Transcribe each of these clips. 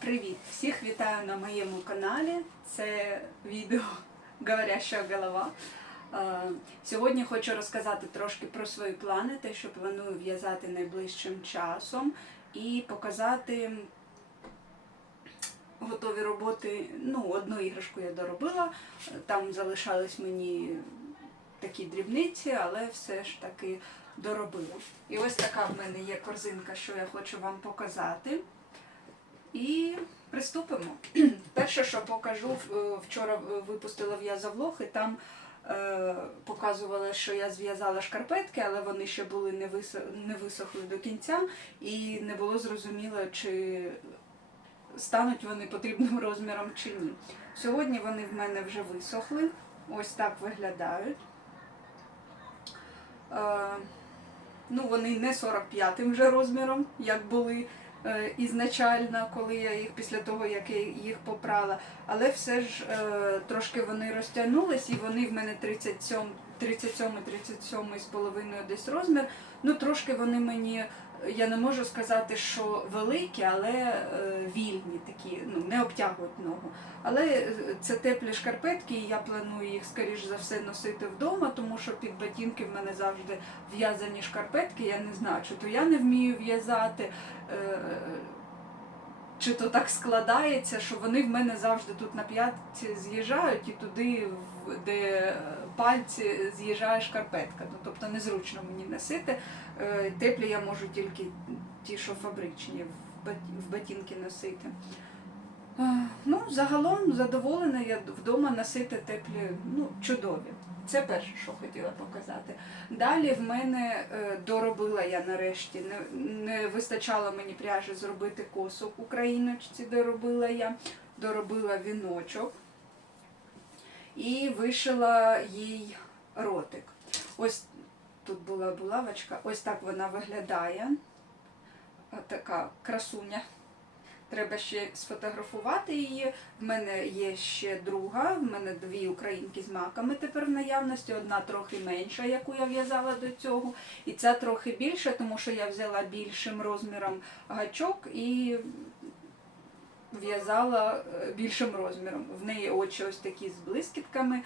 Привіт! Всіх вітаю на моєму каналі. Це відео Говоряща голова. Е, Сьогодні хочу розказати трошки про свої плани, те, що планую в'язати найближчим часом, і показати готові роботи. Ну, одну іграшку я доробила, там залишались мені такі дрібниці, але все ж таки доробила. І ось така в мене є корзинка, що я хочу вам показати. І приступимо. Перше, що покажу, вчора е, випустила в'язовлог, і там е, показували, що я зв'язала шкарпетки, але вони ще були не, висо- не висохли до кінця, і не було зрозуміло, чи стануть вони потрібним розміром чи ні. Сьогодні вони в мене вже висохли. Ось так виглядають. Е, ну, вони не 45 м вже розміром, як були е, ізначально, коли я їх після того, як я їх попрала. Але все ж е, трошки вони розтягнулись, і вони в мене 37, 37, 37 з половиною десь розмір. Ну, трошки вони мені, я не можу сказати, що великі, але е, вільні такі, ну, не обтягують ногу. Але е, це теплі шкарпетки, і я планую їх, скоріш за все, носити вдома, тому що під ботинки в мене завжди в'язані шкарпетки. Я не знаю, чи то я не вмію в'язати, е, чи то так складається, що вони в мене завжди тут на п'ятці з'їжджають і туди, де пальці з'їжджає шкарпетка. Ну, тобто незручно мені носити. Е, Теплі я можу тільки ті, що фабричні, в ботинки носити. Е, Ну, загалом задоволена я вдома носити теплі, ну, чудові. Це перше, що хотіла показати. Далі в мене е, доробила я нарешті, не, не вистачало мені пряжі зробити косу україночці, доробила я, доробила віночок і вишила їй ротик. Ось тут була булавочка, ось так вона виглядає. Така красуня. Треба ще сфотографувати її. В мене є ще друга, в мене дві українки з маками тепер в наявності. Одна трохи менша, яку я в'язала до цього. І ця трохи більша, тому що я взяла більшим розміром гачок і в'язала е, більшим розміром. В неї очі ось такі з блискітками.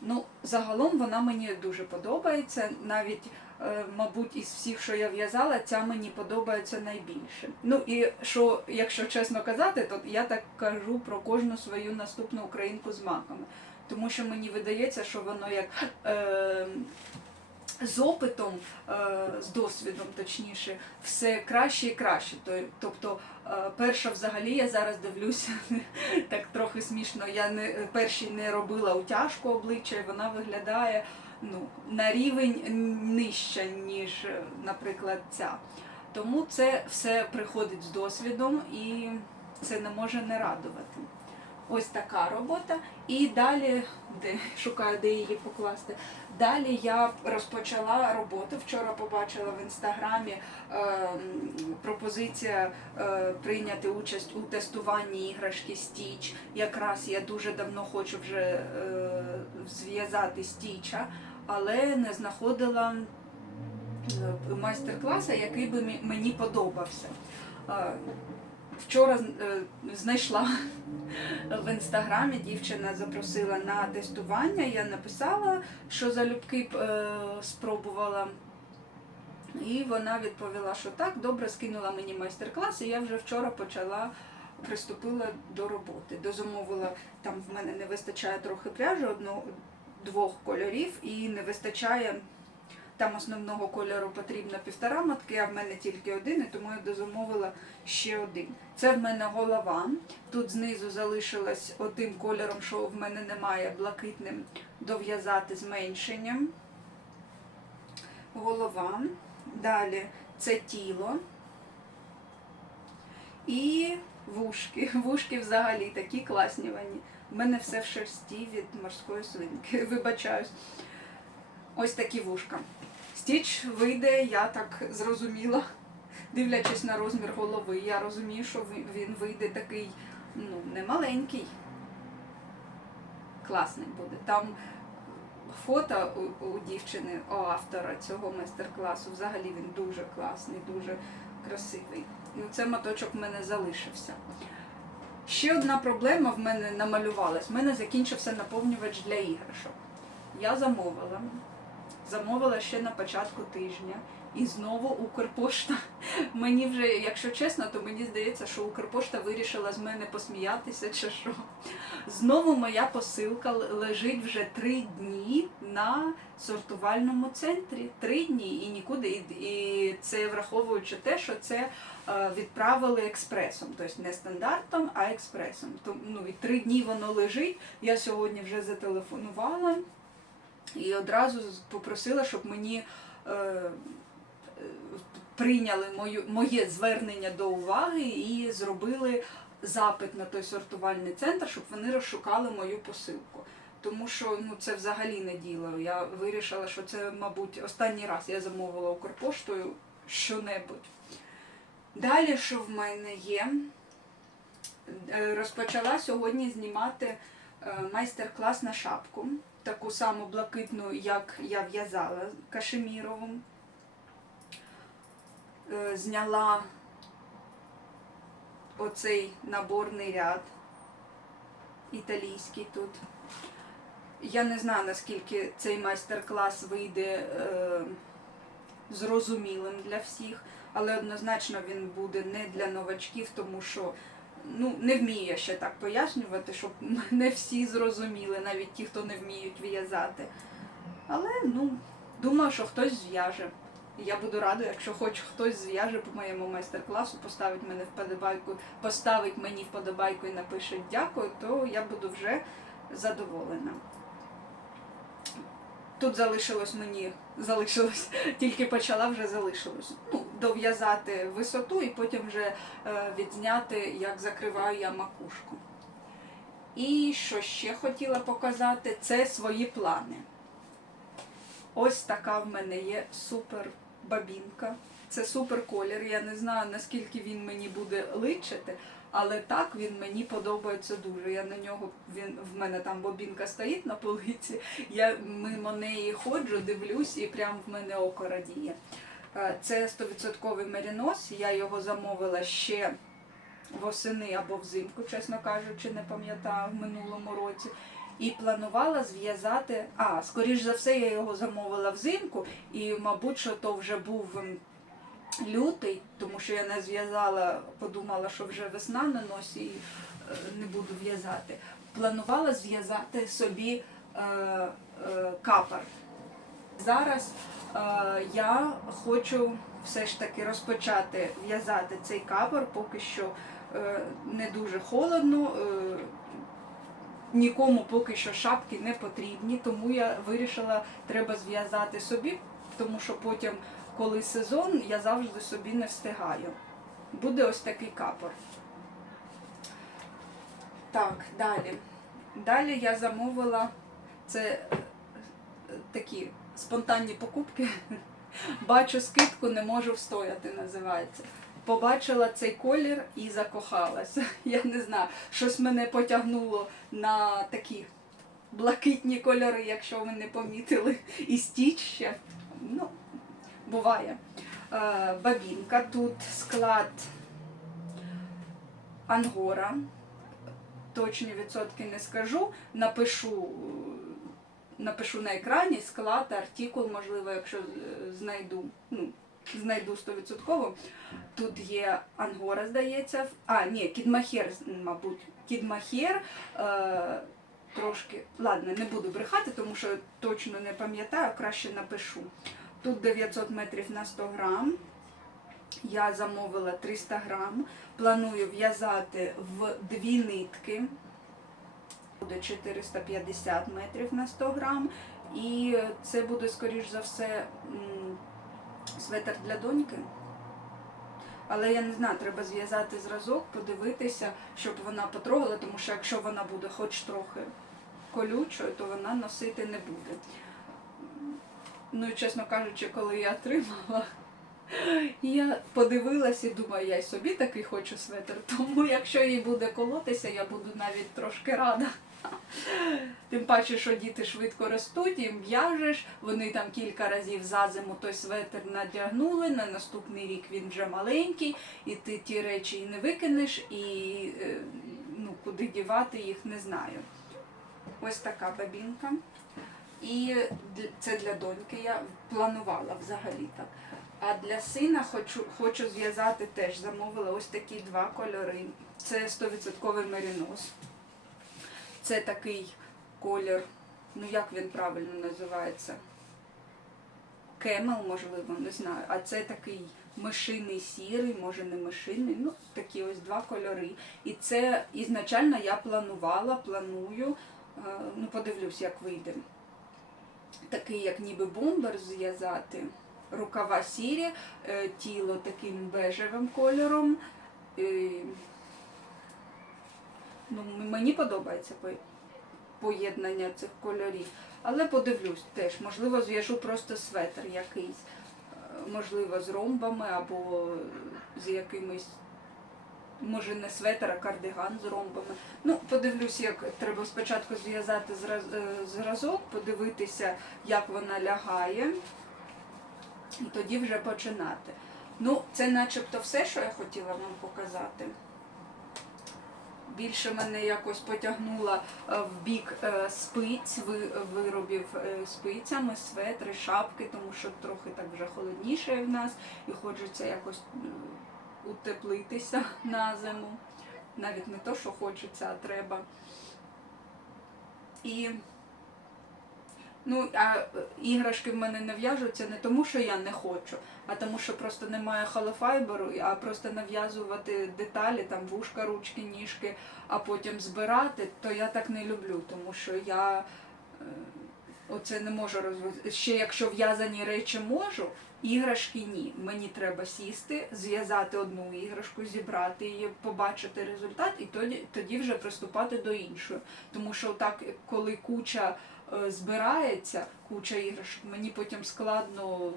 Ну, загалом вона мені дуже подобається. Навіть, мабуть, із всіх, що я в'язала, ця мені подобається найбільше. Ну і що, якщо чесно казати, то я так кажу про кожну свою наступну українку з маками. Тому що мені видається, що воно як е, з опитом, е, з досвідом, точніше, все краще і краще. Тобто, е, перша взагалі я зараз дивлюся так трохи смішно. Я не першій не робила утяжку обличчя, вона виглядає ну, на рівень нижче, ніж, наприклад, ця. Тому це все приходить з досвідом і це не може не радувати. Ось така робота. І далі, де шукаю, де її покласти. Далі я розпочала роботу. Вчора побачила в інстаграмі е, пропозиція е, прийняти участь у тестуванні іграшки Стіч. Якраз я дуже давно хочу вже е, зв'язати стіча, але не знаходила е, майстер-класа, який би мені подобався. Е, Вчора е, знайшла в інстаграмі, дівчина запросила на тестування. Я написала, що залюбки спробувала. І вона відповіла, що так, добре, скинула мені майстер-клас, і я вже вчора почала приступила до роботи. Дозамовила, там в мене не вистачає трохи пряжі, одного, двох кольорів, і не вистачає. Там основного кольору потрібно півтора матки, а в мене тільки один, і тому я дозамовила ще один. Це в мене голова. Тут знизу залишилось одним кольором, що в мене немає блакитним, дов'язати зменшенням. Голова. Далі це тіло. І вушки. Вушки взагалі такі класні вони. У мене все в шерсті від морської свинки. Вибачаюсь. Ось такі вушка. Стіч вийде, я так зрозуміла, дивлячись на розмір голови. Я розумію, що він- вийде такий, ну, не маленький. Класний буде. Там фото у, у дівчини, у автора цього майстер-класу, взагалі він дуже класний, дуже красивий. І оце моточок в мене залишився. Ще одна проблема в мене намалювалась. В мене закінчився наповнювач для іграшок. Я замовила. Замовила ще на початку тижня. І знову Укрпошта. Мені вже, якщо чесно, то мені здається, що Укрпошта вирішила з мене посміятися чи що. Знову моя посилка лежить вже три дні на сортувальному центрі. Три дні і нікуди. І, це враховуючи те, що це е, відправили експресом, тобто не стандартом, а експресом. Ну, і три дні воно лежить. Я сьогодні вже зателефонувала і одразу попросила, щоб мені. Прийняли мою, моє звернення до уваги і зробили запит на той сортувальний центр, щоб вони розшукали мою посилку. Тому що ну, це взагалі не діло. Я вирішила, що це, мабуть, останній раз я замовила Укрпоштою що-небудь. Далі, що в мене є, Е, розпочала сьогодні знімати е, майстер-клас на шапку, таку саму блакитну, як я в'язала кашемірову. Е, Зняла оцей наборний ряд італійський тут. Я не знаю, наскільки цей майстер-клас вийде е, зрозумілим для всіх, але однозначно він буде не для новачків, тому що ну, не вмію я ще так пояснювати, щоб не всі зрозуміли, навіть ті, хто не вміють в'язати. Але ну, думаю, що хтось зв'яже. Я буду рада, якщо хоч хтось зв'яже по моєму майстер-класу, поставить мене вподобайку, поставить мені вподобайку і напише дякую, то я буду вже задоволена. Тут залишилось мені, залишилось, тільки почала, вже залишилось. Ну, дов'язати висоту і потім вже е, відзняти, як закриваю я макушку. І що ще хотіла показати, це свої плани. Ось така в мене є супер бабінка. Це супер колір. Я не знаю, наскільки він мені буде личити, але так він мені подобається дуже. Я на нього він в мене там бобінка стоїть на полиці. Я мимо неї ходжу, дивлюсь, і прям в мене око радіє. Е, Це 100% мерінос. Я його замовила ще восени або взимку, чесно кажучи, не пам'ятаю в минулому році. І планувала зв'язати. А, скоріш за все, я його замовила взимку, і, мабуть, що то вже був ем, лютий, тому що я не зв'язала, подумала, що вже весна на носі і е, не буду в'язати. Планувала зв'язати собі е, е, капор. Зараз е, я хочу все ж таки розпочати в'язати цей капор, поки що е, не дуже холодно. Е, нікому поки що шапки не потрібні, тому я вирішила, треба зв'язати собі, тому що потім, коли сезон, я завжди собі не встигаю. Буде ось такий капор. Так, далі. Далі я замовила це е, такі спонтанні покупки. Бачу скидку, не можу встояти, називається. Побачила цей колір і закохалася. Я не знаю, щось мене потягнуло на такі блакитні кольори, якщо ви не помітили, і стіч. Ну, буває. Е, бабінка, тут склад Ангора. Точні відсотки не скажу. Напишу, напишу на екрані склад, артикул, можливо, якщо е, знайду. Ну, знайду 100%. Тут є Ангора, здається. А, ні, Кідмахер, мабуть. Кідмахер. Е, трошки. Ладно, не буду брехати, тому що точно не пам'ятаю, краще напишу. Тут 900 метрів на 100 грам. Я замовила 300 грам. Планую в'язати в дві нитки. Буде 450 метрів на 100 грам. І це буде, скоріш за все, светр для доньки. Але я не знаю, треба зв'язати зразок, подивитися, щоб вона потрогала, тому що якщо вона буде хоч трохи колючою, то вона носити не буде. Ну і чесно кажучи, коли я отримала, я подивилася і думаю, я й собі такий хочу светр. Тому якщо їй буде колотися, я буду навіть трошки рада. Тим паче, що діти швидко ростуть, їм в'яжеш, вони там кілька разів за зиму той светр надягнули, на наступний рік він вже маленький, і ти ті речі і не викинеш, і е, ну, куди дівати їх, не знаю. Ось така бабінка. І це для доньки я планувала взагалі так. А для сина хочу, хочу зв'язати теж. Замовила ось такі два кольори. Це 100% мерінос. Це такий колір, ну як він правильно називається? Кемел, можливо, не знаю. А це такий мишиний сірий, може не мишиний, ну такі ось два кольори. І це ізначально я планувала, планую, е, ну подивлюсь, як вийде. Такий, як ніби бомбер зв'язати, рукава сірі, е, тіло таким бежевим кольором. Ну, мені подобається по- поєднання цих кольорів. Але подивлюсь теж, можливо, зв'яжу просто светр якийсь, Е, можливо, з ромбами або з якимось, може не светр, а кардиган з ромбами. Ну, подивлюсь, як треба спочатку зв'язати е, зразок, подивитися, як вона лягає, і тоді вже починати. Ну, це начебто все, що я хотіла вам показати більше мене якось потягнула е, в бік е, спиць, виробів е, спицями, светри, шапки, тому що трохи так вже холодніше в нас і хочеться якось утеплитися на зиму. Навіть не то, що хочеться, а треба. І Ну, а е, іграшки в мене не в'яжуться не тому, що я не хочу, а тому, що просто немає холофайберу, а просто нав'язувати деталі, там вушка, ручки, ніжки, а потім збирати, то я так не люблю, тому що я е, оце не можу розвивати. Ще якщо в'язані речі можу, іграшки ні. Мені треба сісти, зв'язати одну іграшку, зібрати її, побачити результат, і тоді, тоді вже приступати до іншої. Тому що так, коли куча збирається куча іграшок, мені потім складно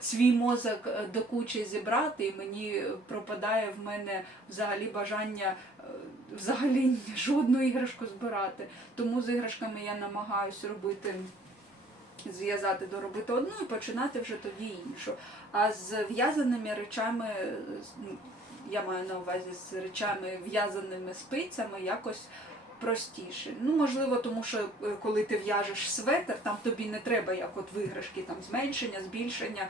свій мозок е, до кучі зібрати, і мені пропадає в мене взагалі бажання е, взагалі жодну іграшку збирати. Тому з іграшками я намагаюся робити. Зв'язати, доробити одну і починати вже тоді іншу. А з в'язаними речами, е, ну, я маю на увазі з речами в'язаними спицями, якось простіше. Ну, можливо, тому що е, коли ти в'яжеш светр, там тобі не треба, як от в іграшки, там зменшення, збільшення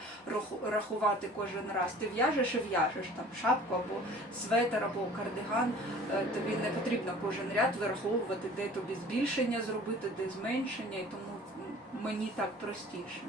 рахувати кожен раз. Ти в'яжеш і в'яжеш там шапку або светр, або кардиган. Е, Тобі не потрібно кожен ряд вираховувати, де тобі збільшення зробити, де зменшення, і тому мені так простіше.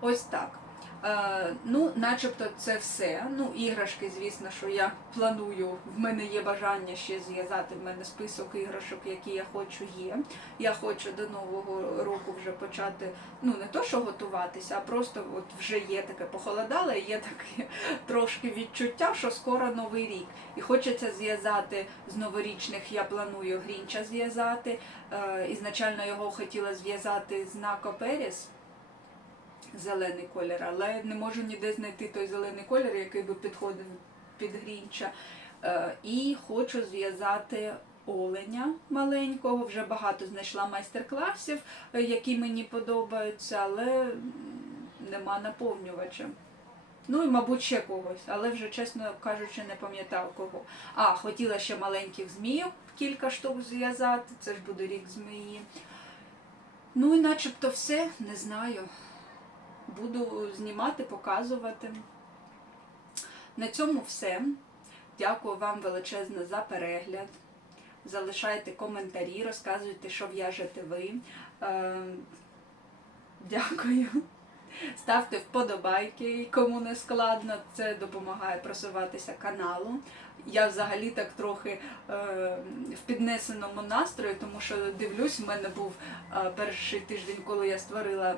Ось так. Е, ну, начебто це все. Ну, іграшки, звісно, що я планую. В мене є бажання ще зв'язати. В мене список іграшок, які я хочу, є. Я хочу до нового року вже почати, ну не то, що готуватися, а просто от вже є таке похолодало, є таке трошки відчуття, що скоро новий рік. І хочеться зв'язати з новорічних. Я планую грінча зв'язати. Е, ізначально його хотіла зв'язати з Нако Періс зелений колір, але не можу ніде знайти той зелений колір, який би підходив під грінча. Е, І хочу зв'язати оленя маленького. Вже багато знайшла майстер-класів, е, які мені подобаються, але нема наповнювача. Ну і, мабуть, ще когось, але вже, чесно кажучи, не пам'ятав кого. А, хотіла ще маленьких змійок, кілька штук зв'язати, це ж буде рік змії. Ну і начебто все, не знаю. Буду знімати, показувати. На цьому все. Дякую вам величезно за перегляд. Залишайте коментарі, розказуйте, що в'яжете ви. Е, Дякую. Ставте вподобайки, кому не складно, це допомагає просуватися каналу. Я взагалі так трохи е, в піднесеному настрої, тому що дивлюсь, в мене був е, перший тиждень, коли я створила,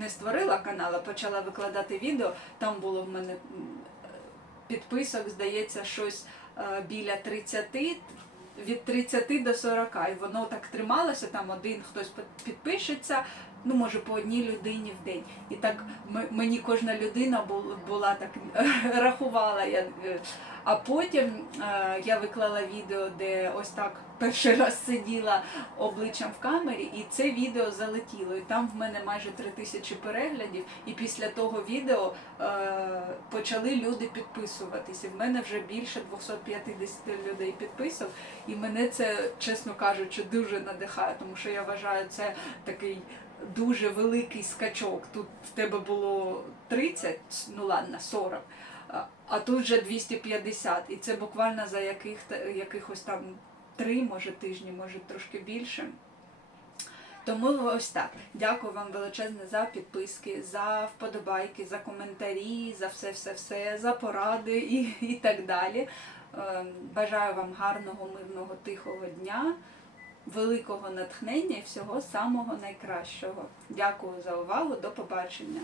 не створила канал, а почала викладати відео. Там було в мене підписок, здається, щось е, біля 30, від 30 до 40. І воно так трималося, там один хтось під- підпишеться, ну може по одній людині в день. І так мені кожна людина була так рахувала. Я, е, а потім е, я виклала відео, де ось так перший раз сиділа обличчям в камері, і це відео залетіло. І там в мене майже три тисячі переглядів. І після того відео е, почали люди підписуватись. І в мене вже більше 250 людей підписав. І мене це, чесно кажучи, дуже надихає, тому що я вважаю, це такий дуже великий скачок. Тут в тебе було 30, ну ладно, 40, а- тут вже 250. І це буквально за яких, якихось там три, може тижні, може трошки більше. Тому ось так. Дякую вам величезне за підписки, за вподобайки, за коментарі, за все-все-все, за поради і, і так далі. Ем, Бажаю вам гарного, мирного, тихого дня, великого натхнення і всього самого найкращого. Дякую за увагу. До побачення.